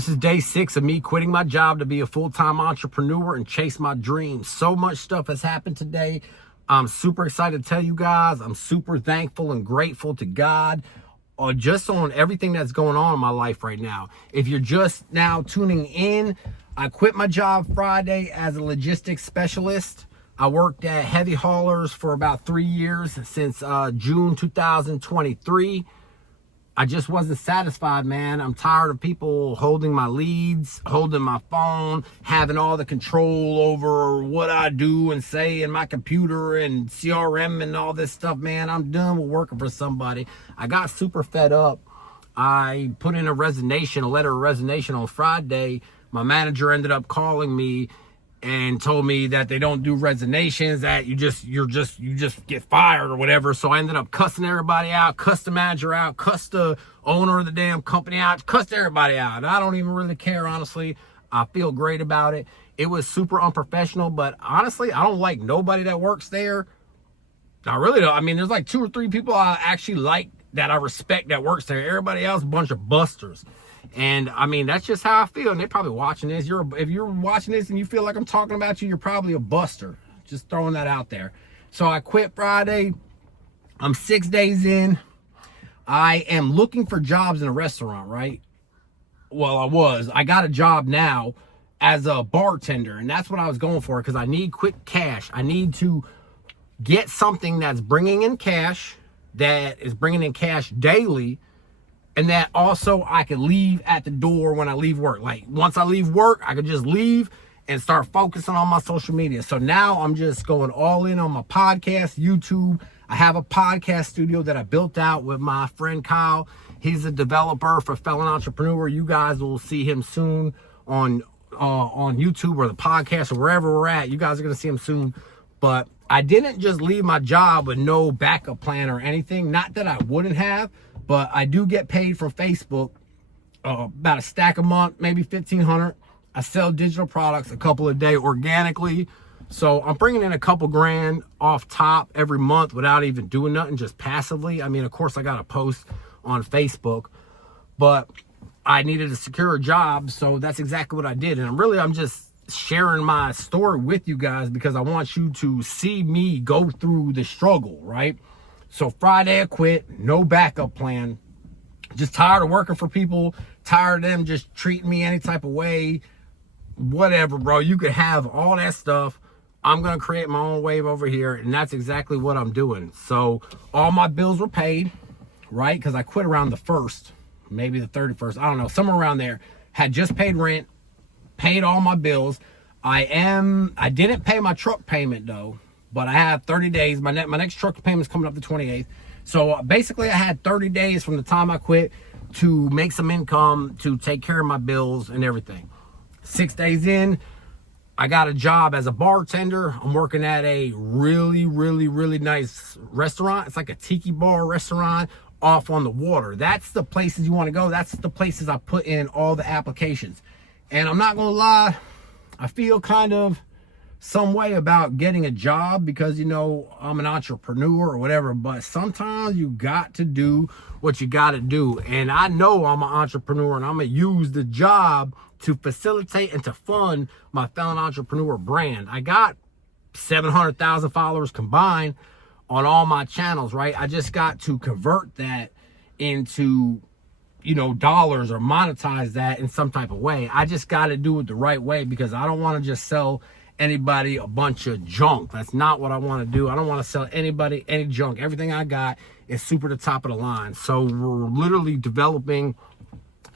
This is day 6 of me quitting my job to be a full-time entrepreneur and chase my dreams. So much stuff has happened today. I'm super excited to tell you guys. I'm super thankful and grateful to God just on everything that's going on in my life right now. If you're just now tuning in, I quit my job Friday as a logistics specialist. I worked at Heavy Haulers for about 3 years, since June 2023. I just wasn't satisfied, man. I'm tired of people holding my leads, holding my phone, having all the control over what I do and say in my computer and CRM and all this stuff, man. I'm done with working for somebody. I got super fed up. I put in a letter of resignation on Friday. My manager ended up calling me and told me that they don't do resignations, that you just get fired or whatever. So I ended up cussing everybody out, cussed the manager out, cussed the owner of the damn company out, cussed everybody out. And I don't even really care, honestly. I feel great about it. It was super unprofessional, but honestly, I don't like nobody that works there. I really don't. I mean, there's like 2 or 3 people I actually like that I respect that works there. Everybody else, a bunch of busters. And I mean, that's just how I feel. And they're probably watching this. If you're watching this and you feel like I'm talking about you, you're probably a buster. Just throwing that out there. So I quit Friday. I'm 6 days in. I am looking for jobs in a restaurant, right? Well, I got a job now as a bartender, and that's what I was going for, because I need quick cash. I need to get something that's bringing in cash, that is bringing in cash daily, and that also I could leave at the door when I leave work. Like, once I leave work, I could just leave and start focusing on my social media. So now I'm just going all in on my podcast, YouTube. I have a podcast studio that I built out with my friend Kyle. He's a developer for Felon Entrepreneur. You guys will see him soon on YouTube or the podcast or wherever we're at. You guys are going to see him soon. But I didn't just leave my job with no backup plan or anything. Not that I wouldn't have. But I do get paid from Facebook about a stack a month, maybe $1,500. I sell digital products a couple a day organically. So I'm bringing in a couple grand off top every month without even doing nothing, just passively. I mean, of course, I got to post on Facebook, but I needed to secure a job. So that's exactly what I did. And I'm just sharing my story with you guys because I want you to see me go through the struggle, right? So Friday I quit, no backup plan. Just tired of working for people, tired of them just treating me any type of way. Whatever, bro. You could have all that stuff. I'm going to create my own wave over here, and that's exactly what I'm doing. So all my bills were paid, right? Because I quit around the 1st, maybe the 31st. I don't know, somewhere around there. Had just paid rent, paid all my bills. I didn't pay my truck payment, though. But I have 30 days. My next truck payment is coming up the 28th. So basically, I had 30 days from the time I quit to make some income to take care of my bills and everything. 6 days in, I got a job as a bartender. I'm working at a really, really, really nice restaurant. It's like a tiki bar restaurant off on the water. That's the places you want to go. That's the places I put in all the applications. And I'm not going to lie, I feel kind of some way about getting a job because, you know, I'm an entrepreneur or whatever, but sometimes you got to do what you got to do. And I know I'm an entrepreneur, and I'm going to use the job to facilitate and to fund my Felon Entrepreneur brand. I got 700,000 followers combined on all my channels, right? I just got to convert that into, you know, dollars, or monetize that in some type of way. I just got to do it the right way, because I don't want to just sell anybody a bunch of junk. That's not what I want to do. I don't want to sell anybody any junk. Everything I got is super the top of the line. So we're literally developing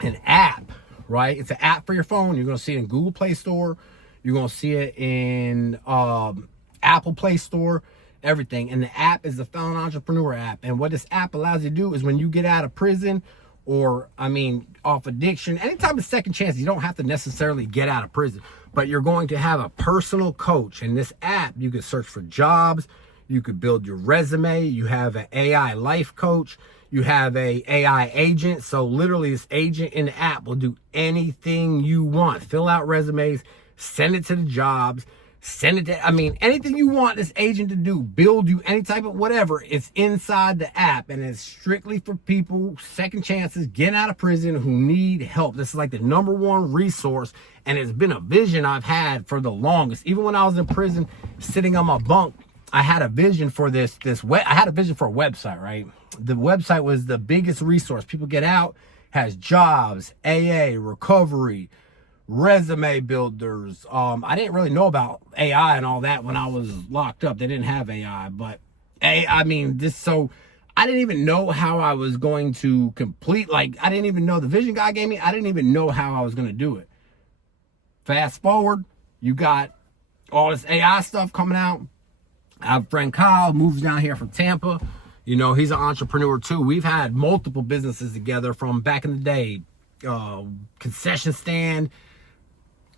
an app, right? It's an app for your phone. You're going to see it in Google Play Store. You're going to see it in Apple Play Store, everything. And the app is the Felon Entrepreneur app. And what this app allows you to do is, when you get out of prison, or, I mean, off addiction, any type of second chance, you don't have to necessarily get out of prison, but you're going to have a personal coach. In this app, you can search for jobs, you could build your resume, you have an AI life coach, you have a AI agent. So literally, this agent in the app will do anything you want. Fill out resumes, send it to the jobs, Send it to, I mean, anything you want this agent to do, build you any type of whatever, it's inside the app, and it's strictly for people, second chances, getting out of prison, who need help. This is like the #1 resource, and it's been a vision I've had for the longest. Even when I was in prison, sitting on my bunk, I had a vision for I had a vision for a website, right? The website was the biggest resource. People get out, has jobs, AA, recovery, resume builders. I didn't really know about AI and all that when I was locked up. They didn't have AI, but I didn't even know how I was going to complete, like, I didn't even know the vision God gave me. I didn't even know how I was going to do it. Fast forward, you got all this AI stuff coming out. I have a friend Kyle, moves down here from Tampa. You know, he's an entrepreneur too. We've had multiple businesses together from back in the day. Concession stand.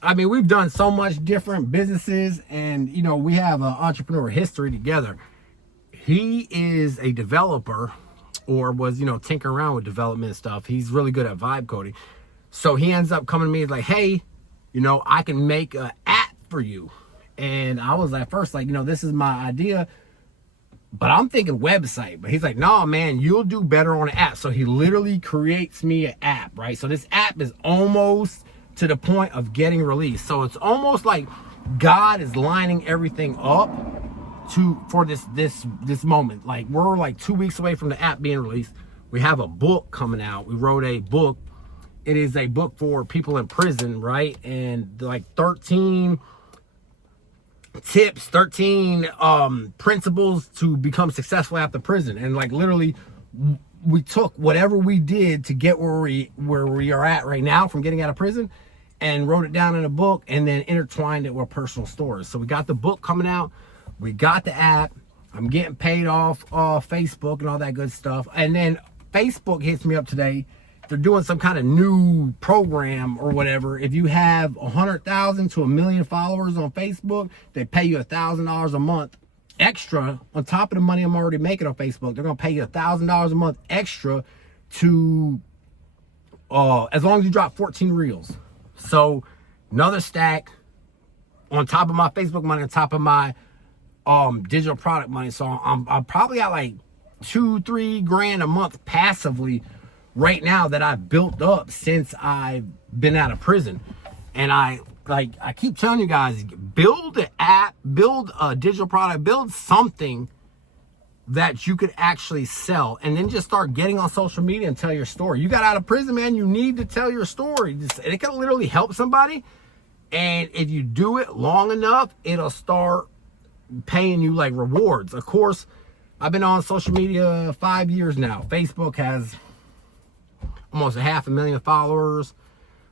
I mean, we've done so much different businesses, and, you know, we have an entrepreneur history together. He is a developer, or was, you know, tinkering around with development stuff. He's really good at vibe coding. So he ends up coming to me like, hey, you know, I can make an app for you. And I was at first like, you know, this is my idea, but I'm thinking website. But he's like, no, man, you'll do better on an app. So he literally creates me an app, right? So this app is almost to the point of getting released. So it's almost like God is lining everything up for this moment. Like, we're like 2 weeks away from the app being released. We have a book coming out. We wrote a book. It is a book for people in prison, right? And like 13 tips, 13 principles to become successful after prison. And like literally, we took whatever we did to get where we are at right now from getting out of prison, and wrote it down in a book, and then intertwined it with personal stories. So we got the book coming out, we got the app, I'm getting paid off Facebook and all that good stuff. And then Facebook hits me up today. They're doing some kind of new program or whatever. If you have 100,000 to 1 million followers on Facebook, they pay you $1,000 a month extra on top of the money I'm already making on Facebook. They're gonna pay you $1,000 a month extra to as long as you drop 14 reels. So another stack on top of my Facebook money, on top of my digital product money. So I'm probably at like $2-3 grand a month passively right now that I've built up since I've been out of prison. And I keep telling you guys, build an app, build a digital product, build something that you could actually sell, and then just start getting on social media and tell your story. You got out of prison, man, you need to tell your story. It can literally help somebody. And if you do it long enough, it'll start paying you like rewards. Of course, I've been on social media 5 years now. Facebook has almost 500,000 followers.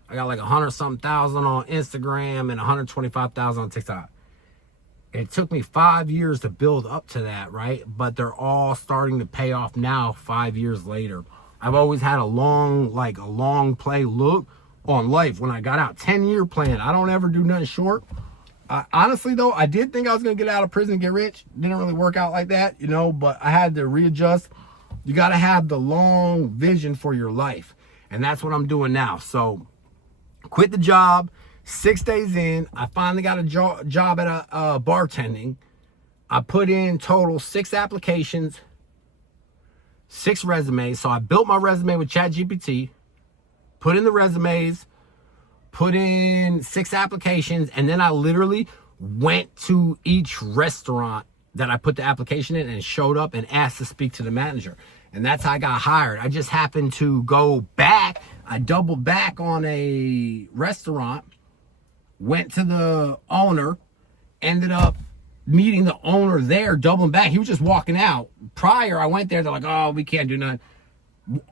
I got like 100-something thousand on Instagram and 125,000 on TikTok. It took me 5 years to build up to that, right? But they're all starting to pay off now 5 years later. I've always had a long play look on life. When I got out, 10-year plan. I don't ever do nothing short. Honestly, though, I did think I was going to get out of prison and get rich. Didn't really work out like that, you know, but I had to readjust. You got to have the long vision for your life. And that's what I'm doing now. So quit the job. 6 days in, I finally got a job at a bartending. I put in total 6 applications, 6 resumes. So I built my resume with ChatGPT, put in the resumes, put in 6 applications, and then I literally went to each restaurant that I put the application in and showed up and asked to speak to the manager. And that's how I got hired. I just happened to go back. I doubled back on a restaurant, went to the owner, ended up meeting the owner there, doubling back. He was just walking out. Prior, I went there, they're like, oh, we can't do nothing.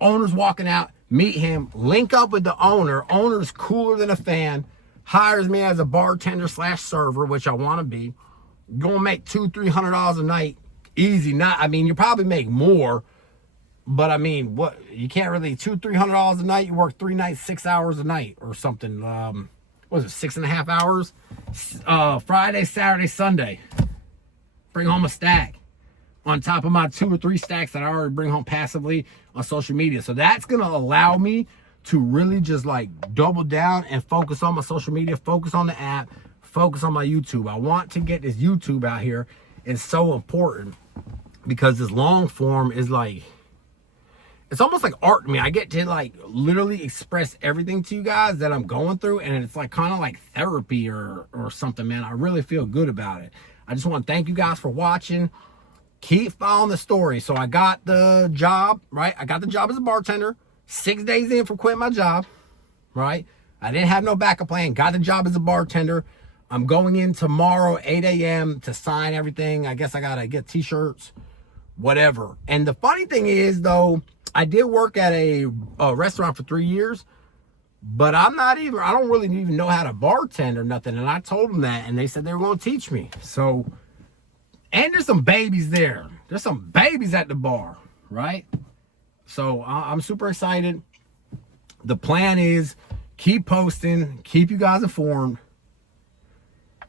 Owner's walking out, meet him, link up with the owner. Owner's cooler than a fan, hires me as a bartender / server, which I want to be. Gonna make $200-300 a night, easy. You probably make more, but I mean, what, you can't really, $200-300 a night. You work 3 nights, 6 hours a night or something. What was it, 6.5 hours? Friday, Saturday, Sunday. Bring home a stack on top of my 2 or 3 stacks that I already bring home passively on social media. So that's gonna allow me to really just like double down and focus on my social media, focus on the app, focus on my YouTube. I want to get this YouTube out here. It's so important because this long form is like, it's almost like art to me. I get to like literally express everything to you guys that I'm going through, and it's like kind of like therapy or something, man. I really feel good about it. I just want to thank you guys for watching. Keep following the story. So I got the job, right? I got the job as a bartender 6 days in from quitting my job, right? I didn't have no backup plan. Got the job as a bartender. I'm going in tomorrow, 8 a.m. to sign everything. I guess I got to get t-shirts, whatever. And the funny thing is, though, I did work at a restaurant for 3 years, but I don't really even know how to bartend or nothing. And I told them that, and they said they were going to teach me. So, and there's some babies there. There's some babies at the bar, right? So I'm super excited. The plan is keep posting, keep you guys informed.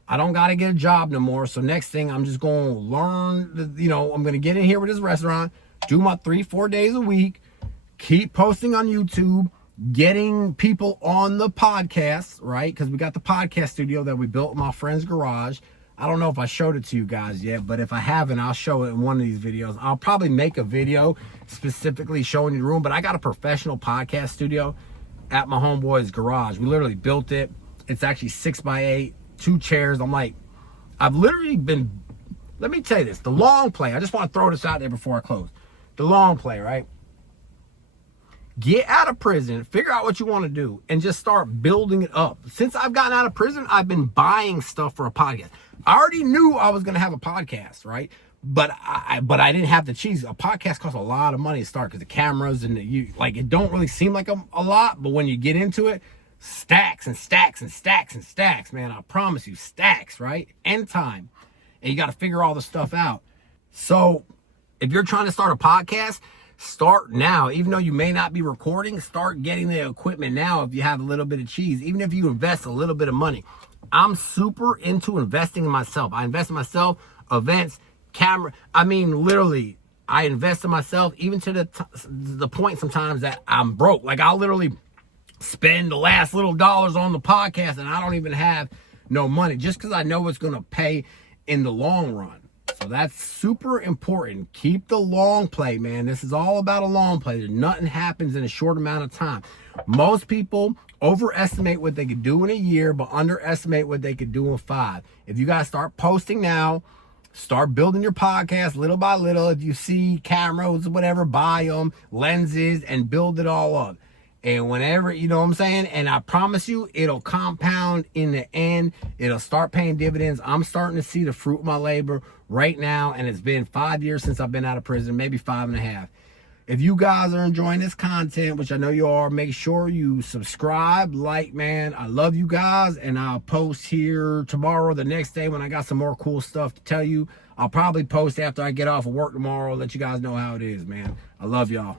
I don't got to get a job no more. So next thing, I'm just going to learn, I'm going to get in here with this restaurant, do my 3-4 days a week, keep posting on YouTube, getting people on the podcast, right? Because we got the podcast studio that we built in my friend's garage. I don't know if I showed it to you guys yet, but if I haven't, I'll show it in one of these videos. I'll probably make a video specifically showing you the room, but I got a professional podcast studio at my homeboy's garage. We literally built it. It's actually 6x8, 2 chairs. I've literally been, let me tell you this, the long play, I just want to throw this out there before I close. The long play, right? Get out of prison, figure out what you want to do, and just start building it up. Since I've gotten out of prison, I've been buying stuff for a podcast. I already knew I was going to have a podcast, right? But I didn't have the cheese. A podcast costs a lot of money to start because the cameras and it don't really seem like a lot, but when you get into it, stacks and stacks and stacks and stacks, man. I promise you, stacks, right? And time. And you got to figure all the stuff out. So if you're trying to start a podcast, start now. Even though you may not be recording, start getting the equipment now if you have a little bit of cheese. Even if you invest a little bit of money. I'm super into investing in myself. I invest in myself, events, camera. I mean, literally, I invest in myself even to the point sometimes that I'm broke. Like, I'll literally spend the last little dollars on the podcast and I don't even have no money just because I know it's going to pay in the long run. So that's super important. Keep the long play, man. This is all about a long play. Nothing happens in a short amount of time. Most people overestimate what they could do in a year, but underestimate what they could do in 5. If you guys start posting now, start building your podcast little by little. If you see cameras, whatever, buy them, lenses, and build it all up. And whenever, you know what I'm saying? And I promise you, it'll compound in the end. It'll start paying dividends. I'm starting to see the fruit of my labor right now. And it's been 5 years since I've been out of prison, maybe 5.5. If you guys are enjoying this content, which I know you are, make sure you subscribe, like, man. I love you guys. And I'll post here tomorrow, the next day when I got some more cool stuff to tell you. I'll probably post after I get off of work tomorrow, let you guys know how it is, man. I love y'all.